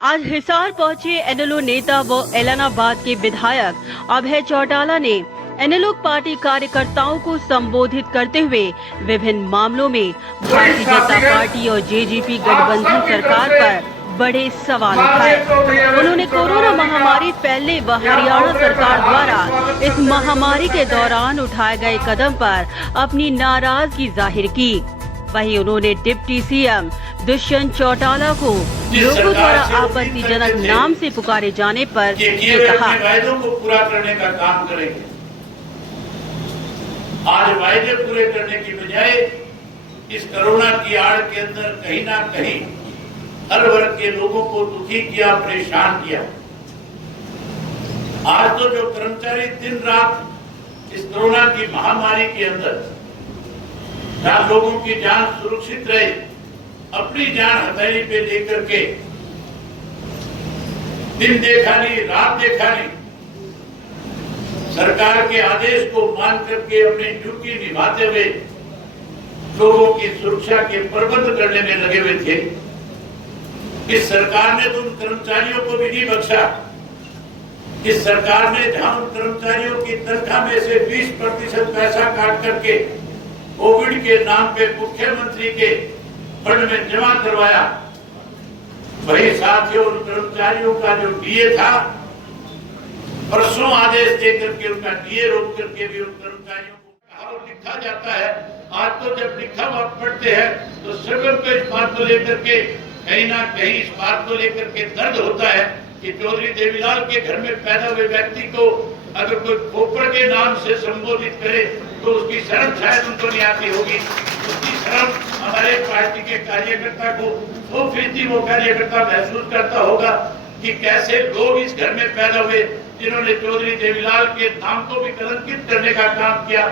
आज हिसार पहुंचे एनएलओ नेता व एलनाबाद के विधायक अभय चौटाला ने एनएलओ पार्टी कार्यकर्ताओं को संबोधित करते हुए विभिन्न मामलों में भारतीय जनता पार्टी और जेजेपी गठबंधन सरकार पर बड़े सवाल उठाए। उन्होंने कोरोना महामारी फैलने व हरियाणा सरकार द्वारा इस महामारी के दौरान उठाए गए कदम पर अपनी नाराजगी जाहिर की। वहीं उन्होंने डिप्टी सीएम दुष्यंत चौटाला को लोगों द्वारा आपत्तिजनक नाम से पुकारे जाने पर ये कहा, वायदों को पूरा करने का काम करेंगे। आज वायदे पूरे करने की बजाय इस कोरोना की आड़ के अंदर कहीं ना कहीं हर वर्ग के लोगों को दुखी किया, परेशान किया। आज तो जो कर्मचारी दिन रात इस कोरोना की महामारी के अंदर जहां लोगों की जान सुरक्षित रहे, अपनी जान हथेली पे लेकर के दिन देखा नहीं, रात देखा नहीं, सरकार के आदेश को मान करके अपनी ड्यूटी निभाते हुए लोगों की सुरक्षा के प्रबंध करने में लगे हुए थे। इस सरकार ने तो उन कर्मचारियों को भी नहीं बख्शा। इस सरकार ने जहां उन कर्मचारियों की तनख्वाह में से 20% पैसा काट करके कोविड के नाम पे मुख्यमंत्री के फंड में जमा करवाया, वही साथियों उन कर्मचारियों का जो डीए था, परसों आदेश देकर के उनका डीए रोक करके भी उन कर्मचारियों को लिखा जाता है। आज तो जब लिखा हुआ पढ़ते हैं तो सभी को इस बात को लेकर के कहीं ना कहीं इस बात को लेकर के दर्द होता है कि चौधरी देवीलाल के घर में पैदा हुए व्यक्ति को अगर कोई खोपड़ के नाम से संबोधित करे तो उसकी शर्म शायद उनको नहीं आती होगी। उसकी शर्म हमारे पार्टी के कार्यकर्ता को 100% वो कार्यकर्ता महसूस करता होगा कि कैसे लोग इस घर में पैदा हुए जिन्होंने चौधरी देवीलाल के नाम को भी कलंकित करने का काम किया,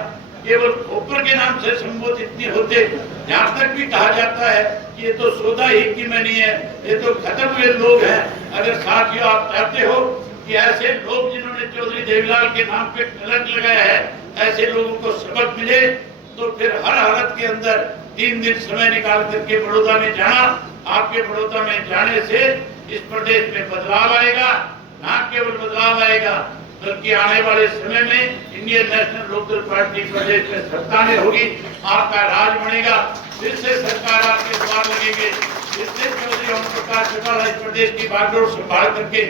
केवल खोपड़ के नाम से संबोधित नहीं होते। यहाँ तक भी कहा जाता है कि ये तो सौदा ही की में नहीं है, ये तो खत्म हुए लोग हैं। अगर साथियों आप चाहते हो कि ऐसे लोग जिन्होंने चौधरी देवीलाल के नाम पे कलंक लगाया है, ऐसे लोगों को सबक मिले तो फिर हर हालत के अंदर 3 दिन समय निकाल करके बड़ौदा में जाना। आपके बड़ौदा में जाने से इस प्रदेश में बदलाव आएगा, न केवल बदलाव आएगा बल्कि आने वाले समय में इंडियन नेशनल लोकदल पार्टी प्रदेश में सत्ता में होगी, आपका राज बनेगा, फिर से सरकार आपके द्वार लगेंगे, फिर से चौधरी ओम प्रकाश चौटाला इस प्रदेश की बागडोर संभाल करके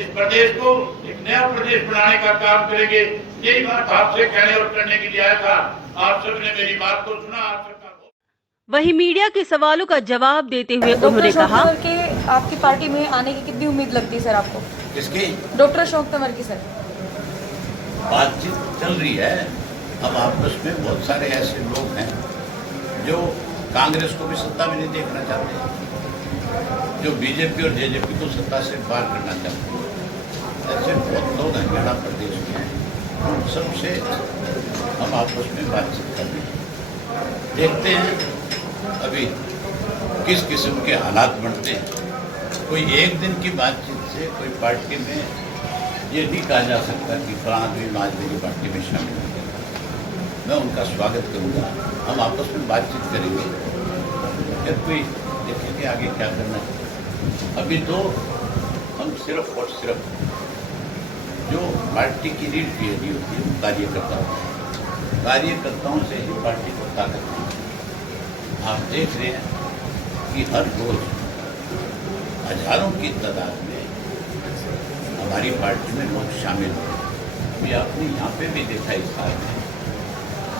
इस प्रदेश को एक नया प्रदेश बनाने का काम करेंगे। यही बात आपसे कहने और करने के लिए आया था। आप सबने मेरी बात को सुना। आप सबका वहीं मीडिया के सवालों का जवाब देते हुए उन्होंने कहा, आपकी पार्टी में आने की कितनी उम्मीद लगती है सर आपको? किसकी? डॉक्टर अशोक तंवर की सर। बातचीत चल रही है। अब आपस में बहुत सारे ऐसे लोग हैं जो कांग्रेस को भी सत्ता में नहीं देखना चाहते, जो बीजेपी और जेजेपी को सत्ता से पार करना चाहते हैं। ऐसे बहुत लोग हरियाणा प्रदेश में हैं, उन सबसे हम आपस में बातचीत कर रहे हैं। देखते हैं अभी किस किस्म के हालात बनते हैं। कोई एक दिन की बातचीत से कोई पार्टी में ये नहीं कहा जा सकता कि फलां आदमी आज मेरी पार्टी में शामिल हो गया। मैं उनका स्वागत करूंगा, हम आपस में बातचीत करेंगे, फिर कोई देखेंगे आगे क्या करना है। अभी तो हम सिर्फ और सिर्फ जो पार्टी की रीढ़ की हड्डी होती है वो कार्यकर्ताओं से ही पार्टी को ताकत मिलती है। आप देख रहे हैं कि हर रोज हजारों की तादाद में हमारी पार्टी में लोग शामिल हो। ये आपने यहाँ पे भी देखा इस साल में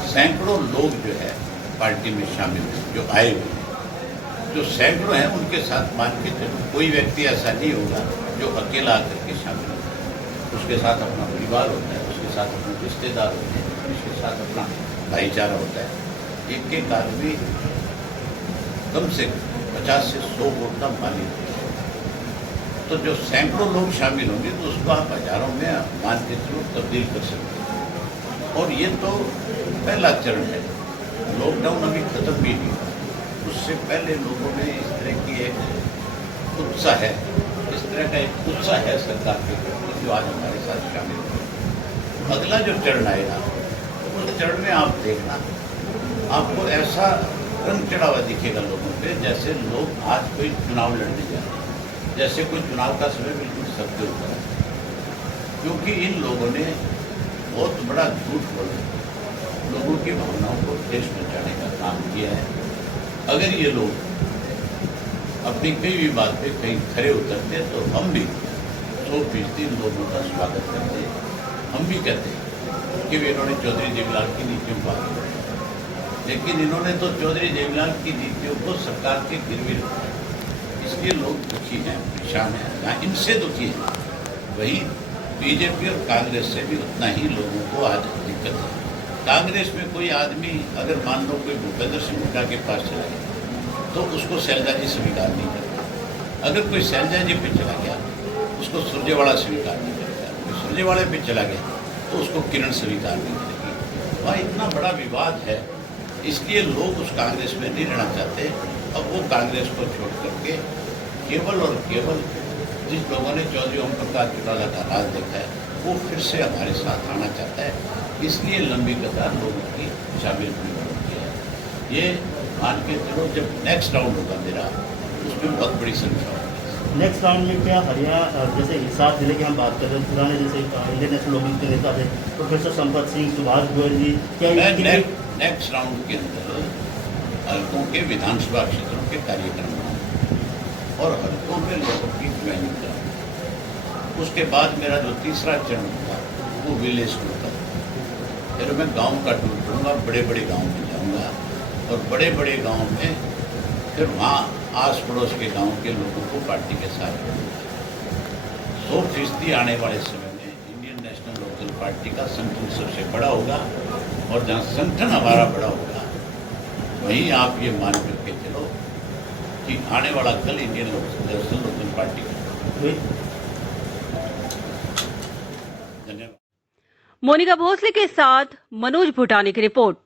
सैकड़ों लोग जो है पार्टी में शामिल हैं, जो आए हुए हैं। जो सैकड़ों हैं उनके साथ मान के चलो, कोई व्यक्ति ऐसा नहीं होगा जो अकेला आकर के शामिल होता है। उसके साथ अपना परिवार होता है, उसके साथ अपने रिश्तेदार होते हैं, उसके साथ अपना भाईचारा होता है। एक आदमी कम से 50 से 100 वोट का मालिक है। तो जो सैकड़ों लोग शामिल होंगे तो उसको आप हजारों में मान के चलो तब्दील कर सकते हैं। और ये तो पहला चरण है, लॉकडाउन अभी खत्म भी नहीं हुआ। उससे पहले लोगों में इस तरह की एक उत्साह है, इस तरह का एक उत्साह है सरकार के प्रति जो आज हमारे साथ शामिल हो। अगला जो चरण आएगा उस चरण में आप देखना, आपको ऐसा रंग चढ़ावा दिखेगा लोगों पे जैसे लोग आज कोई चुनाव लड़ने जा रहे हैं। जैसे कोई चुनाव का समय बिल्कुल सबके ऊपर है, क्योंकि इन लोगों ने बहुत बड़ा झूठ बोल लोगों की भावनाओं को ठेस पहुंचाने का काम किया है। अगर ये लोग अपनी कोई भी बात पे कहीं खरे उतरते तो हम भी 100% लोगों का स्वागत करते। हम भी कहते कि इन्होंने चौधरी देवीलाल की नीतियों को आगे बढ़ाया, लेकिन इन्होंने तो चौधरी देवीलाल की नीतियों को सरकार के गिरवी रखा है। इसलिए लोग दुखी हैं, परेशान हैं। जहाँ इनसे दुखी हैं वही बीजेपी और कांग्रेस से भी उतना ही लोगों को आज दिक्कत है। कांग्रेस में कोई आदमी अगर मान लो कोई भूपेंद्र सिंह हुड्डा के पास चला गया तो उसको शैलजा जी स्वीकार नहीं करता। अगर कोई शैलजा जी पे चला गया उसको सुरजेवाला स्वीकार नहीं करेगा। कोई सुरजेवाले पे चला गया तो उसको किरण स्वीकार नहीं करेगी। वहाँ इतना बड़ा विवाद है, इसलिए लोग उस कांग्रेस में नहीं रहना चाहते। अब वो कांग्रेस को छोड़ करके केवल और केवल जिस लोगों ने चौधरी ओम प्रकाश चौटाला का राज देखा है वो फिर से हमारे साथ आना चाहता है। इसलिए लंबी कतार लोगों की शामिल होने होती है। ये मान के चलो जब नेक्स्ट राउंड होगा मेरा, उसमें बहुत बड़ी संख्या होगी। नेक्स्ट राउंड में क्या हरियाणा जैसे हिसार जिले की हम बात कर रहे हैं, पुराने जैसे इंडियन नेशनल लोकदल के नेता थे प्रोफेसर संपत सिंह, सुभाष गोयल जी, क्या नेक्स्ट राउंड के अंदर हल्कों के विधानसभा क्षेत्रों के कार्यक्रम और हल्कों में लोगों की ज्वाइनिंग कराऊंगा। उसके बाद मेरा जो तीसरा चरण होगा वो विलेज टूर का, फिर मैं गांव का टूर करूँगा, बड़े बड़े गांव में जाऊँगा और बड़े बड़े गांव में फिर वहाँ आस पड़ोस के गांव के लोगों को पार्टी के साथ जोड़ूंगा। 100% आने वाले समय में इंडियन नेशनल लोकदल पार्टी का संगठन सबसे बड़ा होगा और जहाँ संगठन हमारा बड़ा होगा वहीं आप ये मान करके चलो कि आने वाला कल इंडियन नेशनल लोकदल पार्टी का। धन्यवाद। मोनिका भोसले के साथ मनोज भूटानी की रिपोर्ट।